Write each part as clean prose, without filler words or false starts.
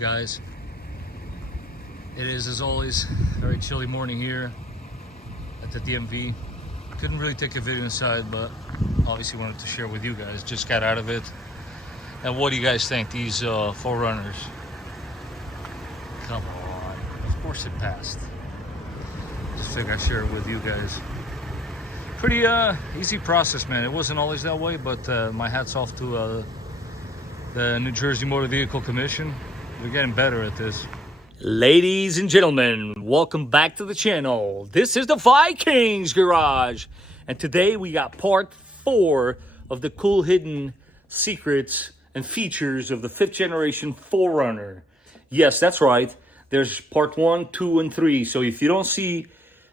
guys? It is, as always, a very chilly morning here at the DMV. Couldn't really take a video inside, but obviously wanted to share with you guys. Just got out of it. And what do you guys think? These 4Runners. Come on. Of course it passed. Just figured I'd share it with you guys. Pretty easy process, man. It wasn't always that way, but my hat's off to the New Jersey Motor Vehicle Commission. We're getting better at this. Ladies and gentlemen, welcome back to the channel. This is the Vikings Garage. And today we got part 4 of the cool hidden secrets and features of the 5th generation 4Runner. Yes, that's right. There's part 1, 2, and 3. So if you don't see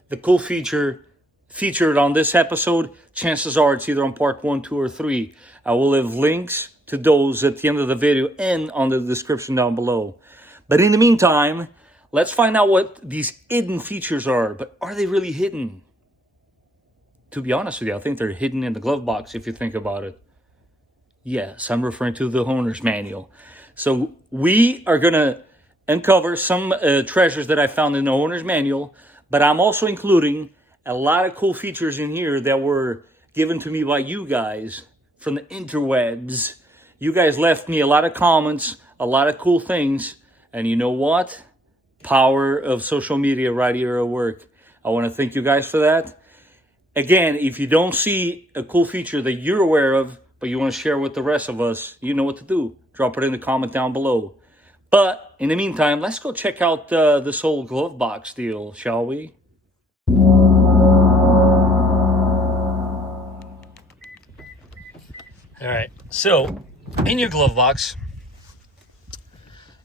the cool feature featured on this episode, chances are it's either on part 1, 2, or 3. I will leave links to those at the end of the video and on the description down below. But in the meantime, let's find out what these hidden features are. But are they really hidden? To be honest with you, I think they're hidden in the glove box if you think about it. Yes, I'm referring to the owner's manual. So we are going to uncover some treasures that I found in the owner's manual. But I'm also including a lot of cool features in here that were given to me by you guys from the interwebs. You guys left me a lot of comments, a lot of cool things. And you know what? Power of social media right here at work. I want to thank you guys for that. Again, if you don't see a cool feature that you're aware of, but you want to share with the rest of us, you know what to do. Drop it in the comment down below. But in the meantime, let's go check out this whole glove box deal, shall we? All right, so in your glove box,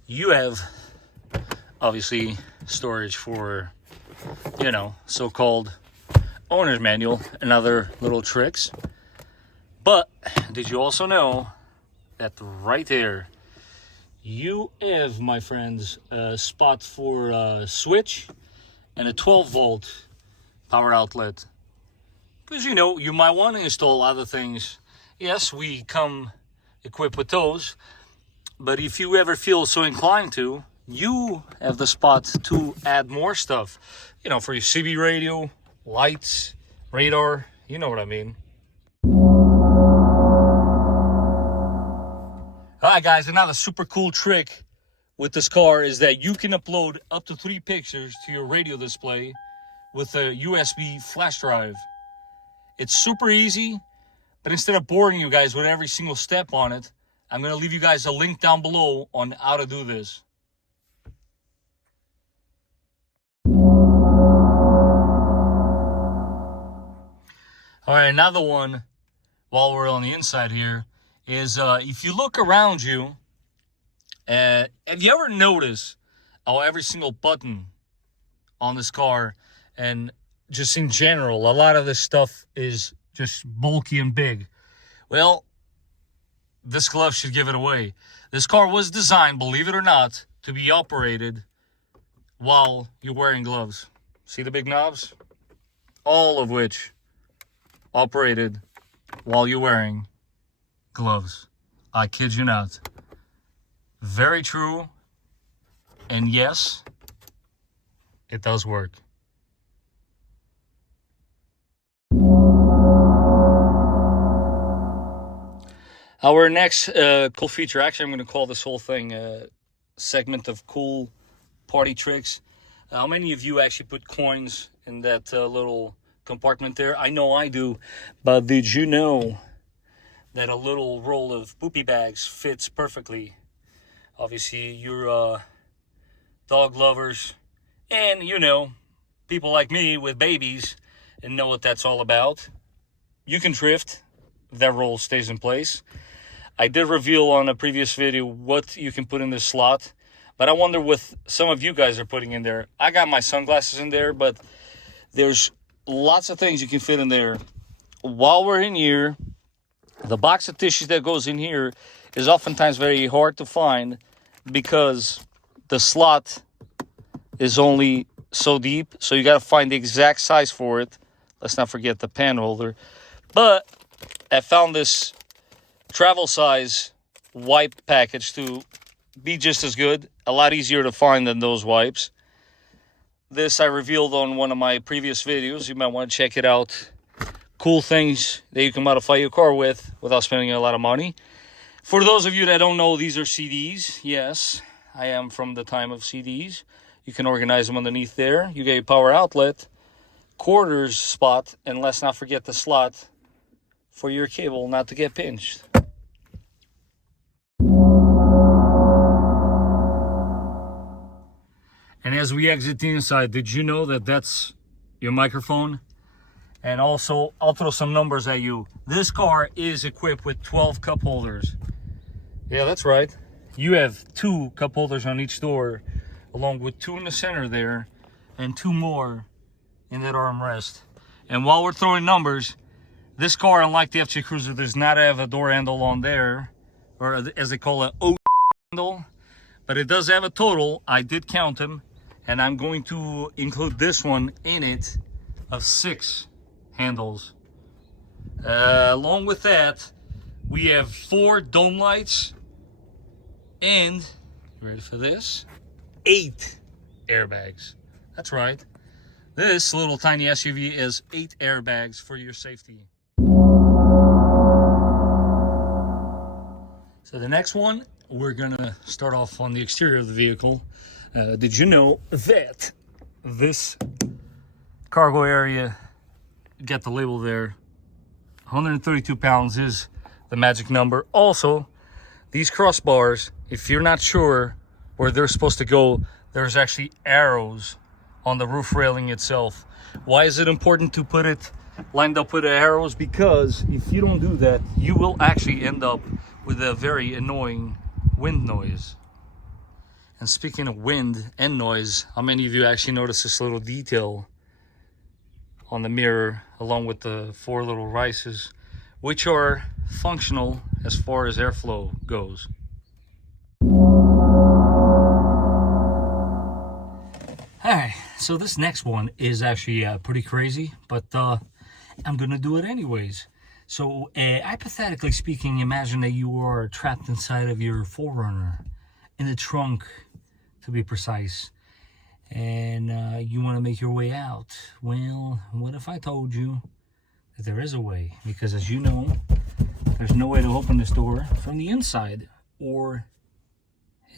you have obviously storage for, you know, so-called owner's manual and other little tricks. But did you also know that right there, you have, my friends, a spot for a switch and a 12-volt power outlet? Because, you know, you might want to install other things. Yes, we come equipped with those. But if you ever feel so inclined to, you have the spot to add more stuff. You know, for your CB radio, lights, radar, you know what I mean. All right, guys, another super cool trick with this car is that you can upload up to 3 pictures to your radio display with a USB flash drive. It's super easy, but instead of boring you guys with every single step on it, I'm going to leave you guys a link down below on how to do this. All right, another one, while we're on the inside here, is if you look around you, have you ever noticed how every single button on this car, and just in general, a lot of this stuff is just bulky and big? Well, this glove should give it away. This car was designed, believe it or not, to be operated while you're wearing gloves. See the big knobs? All of which operated while you're wearing gloves. I kid you not. Very true. And yes, it does work. Our next cool feature, actually I'm going to call this whole thing a segment of cool party tricks. How many of you actually put coins in that little compartment there? I know I do, but did you know that a little roll of poopy bags fits perfectly? Obviously, you're dog lovers and, you know, people like me with babies and know what that's all about. You can drift. That roll stays in place. I did reveal on a previous video what you can put in this slot, but I wonder what some of you guys are putting in there. I got my sunglasses in there, but there's lots of things you can fit in there. While we're in here, the box of tissues that goes in here is oftentimes very hard to find because the slot is only so deep, so you got to find the exact size for it. Let's not forget the pen holder. But I found this travel size wipe package to be just as good. A lot easier to find than those wipes. This I revealed on one of my previous videos. You might want to check it out. Cool things that you can modify your car with without spending a lot of money. For those of you that don't know, these are CDs. Yes, I am from the time of CDs. You can organize them underneath there. You get your power outlet, quarters spot, and let's not forget the slot for your cable not to get pinched. And as we exit the inside, did you know that that's your microphone? And also, I'll throw some numbers at you. This car is equipped with 12 cup holders. Yeah, that's right. You have 2 cup holders on each door, along with 2 in the center there, and 2 more in that armrest. And while we're throwing numbers, this car, unlike the FJ Cruiser, does not have a door handle on there, or as they call it, O handle. But it does have a total. I did count them, and I'm going to include this one in it, of 6 handles. Along with that, we have 4 dome lights and, you ready for this? 8 airbags. That's right. This little tiny SUV is 8 airbags for your safety. So the next one, we're gonna start off on the exterior of the vehicle. Did you know that this cargo area, get the label there, 132 pounds is the magic number. Also, these crossbars, if you're not sure where they're supposed to go, there's actually arrows on the roof railing itself. Why is it important to put it lined up with the arrows? Because if you don't do that, you will actually end up with a very annoying wind noise. And speaking of wind and noise, how many of you actually notice this little detail on the mirror, along with the 4 little rices, which are functional as far as airflow goes? Alright, so this next one is actually pretty crazy, but I'm gonna do it anyways. So hypothetically speaking, imagine that you are trapped inside of your 4Runner, in the trunk to be precise, and you want to make your way out. Well, what if I told you that there is a way? Because as you know, there's no way to open this door from the inside, or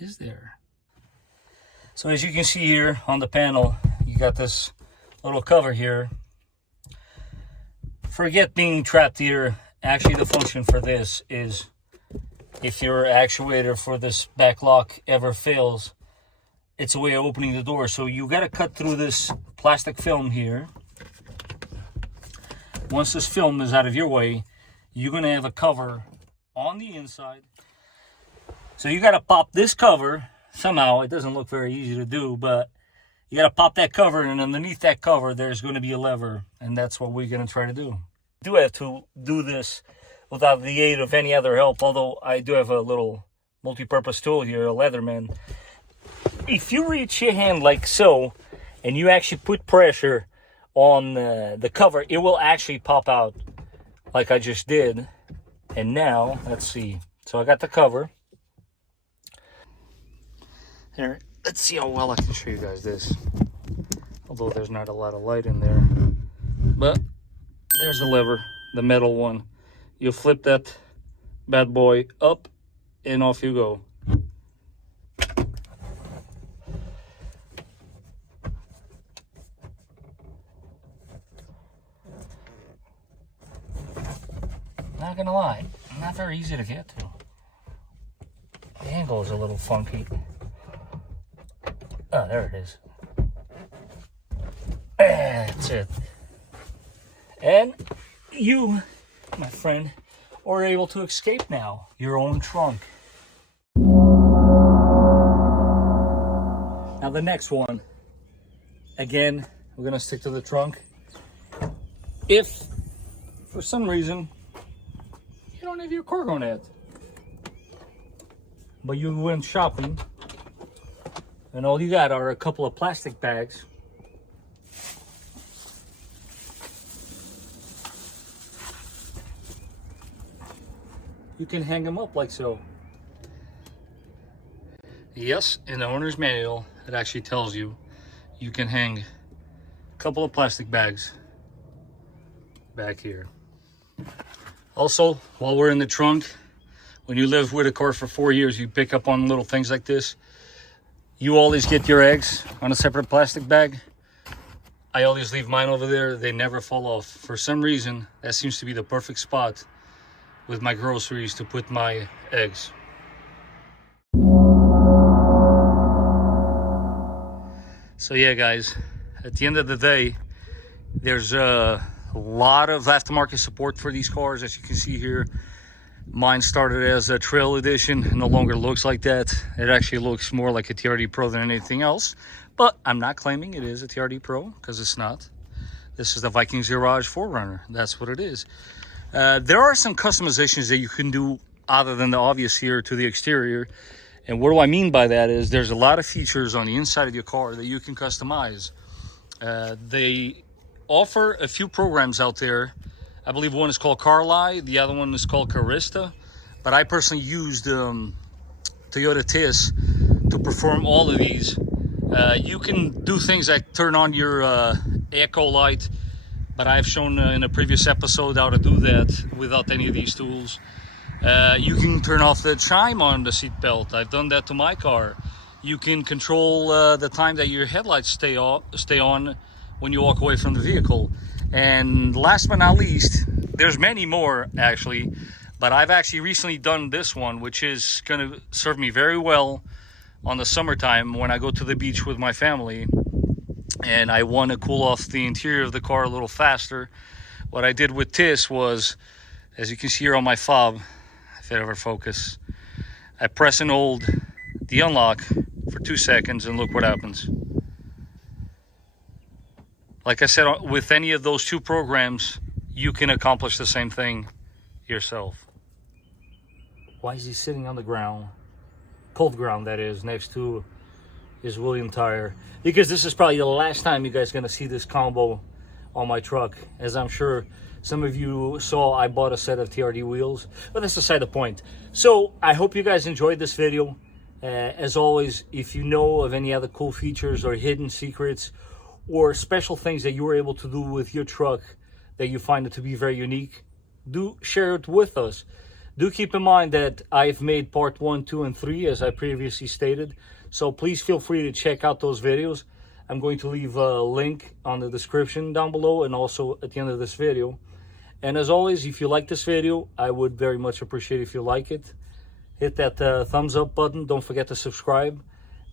is there? So as you can see here on the panel, you got this little cover here. Forget being trapped here. Actually, the function for this is if your actuator for this back lock ever fails, it's a way of opening the door. So you got to cut through this plastic film here. Once this film is out of your way, you're going to have a cover on the inside. So you got to pop this cover somehow. It doesn't look very easy to do, but you got to pop that cover, and underneath that cover there's going to be a lever, and that's what we're going to try to do. I do have to do this without the aid of any other help, although I do have a little multi-purpose tool here, a Leatherman. If you reach your hand like so, and you actually put pressure on the cover, it will actually pop out like I just did. And now, let's see. So I got the cover. Here, let's see how well I can show you guys this. Although there's not a lot of light in there. But there's the lever, the metal one. You flip that bad boy up, and off you go. Not gonna lie, not very easy to get to. The angle is a little funky. Oh, there it is. That's it. And you, my friend, are able to escape now your own trunk. Now the next one, again, we're gonna stick to the trunk. If for some reason you don't have your cargo net, but you went shopping and all you got are a couple of plastic bags, you can hang them up like so. Yes, in the owner's manual, it actually tells you you can hang a couple of plastic bags back here. Also, while we're in the trunk, when you live with a car for 4 years, you pick up on little things like this. You always get your eggs on a separate plastic bag. I always leave mine over there. They never fall off. For some reason, that seems to be the perfect spot with my groceries to put my eggs. So yeah, guys, at the end of the day, there's a lot of aftermarket support for these cars. As you can see here, mine started as a trail edition. It no longer looks like that. It actually looks more like a TRD Pro than anything else. But I'm not claiming it is a TRD Pro, because it's not. This is the Vikings Garage 4Runner. That's what it is. There are some customizations that you can do other than the obvious here to the exterior. And what do I mean by that is there's a lot of features on the inside of your car that you can customize. They offer a few programs out there. I believe one is called Carly, the other one is called Carista. But I personally used Toyota Tis to perform all of these. You can do things like turn on your echo light, but I've shown in a previous episode how to do that without any of these tools. You can turn off the chime on the seat belt. I've done that to my car. You can control the time that your headlights stay on when you walk away from the vehicle. And last but not least, there's many more actually, but I've actually recently done this one, which is going to serve me very well on the summertime when I go to the beach with my family and I want to cool off the interior of the car a little faster. What I did with this was, as you can see here on my fob, if it ever focus, I press and hold the unlock for 2 seconds and look what happens. Like I said, with any of those two programs, you can accomplish the same thing yourself. Why is he sitting on the ground? Cold ground, that is, next to his William tire. Because this is probably the last time you guys are going to see this combo on my truck. As I'm sure some of you saw, I bought a set of TRD wheels. But that's beside the point. So I hope you guys enjoyed this video. As always, if you know of any other cool features or hidden secrets or special things that you were able to do with your truck that you find it to be very unique, do share it with us. Do keep in mind that I've made part 1, 2, and 3, as I previously stated. So please feel free to check out those videos. I'm going to leave a link on the description down below and also at the end of this video. And as always, if you like this video, I would very much appreciate if you like it. Hit that thumbs up button. Don't forget to subscribe.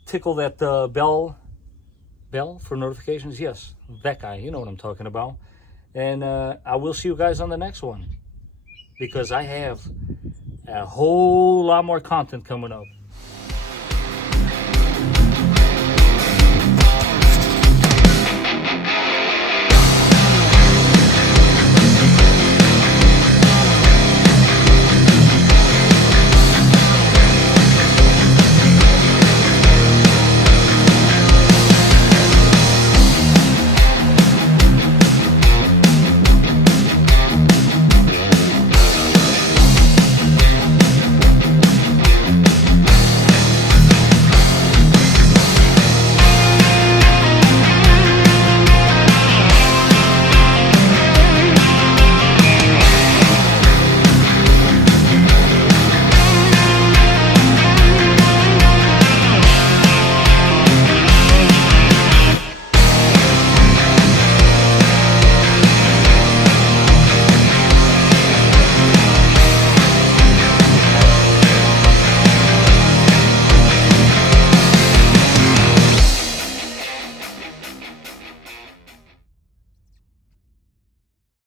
Tickle that bell for notifications. Yes, that guy, you know what I'm talking about. And I will see you guys on the next one, because I have a whole lot more content coming up.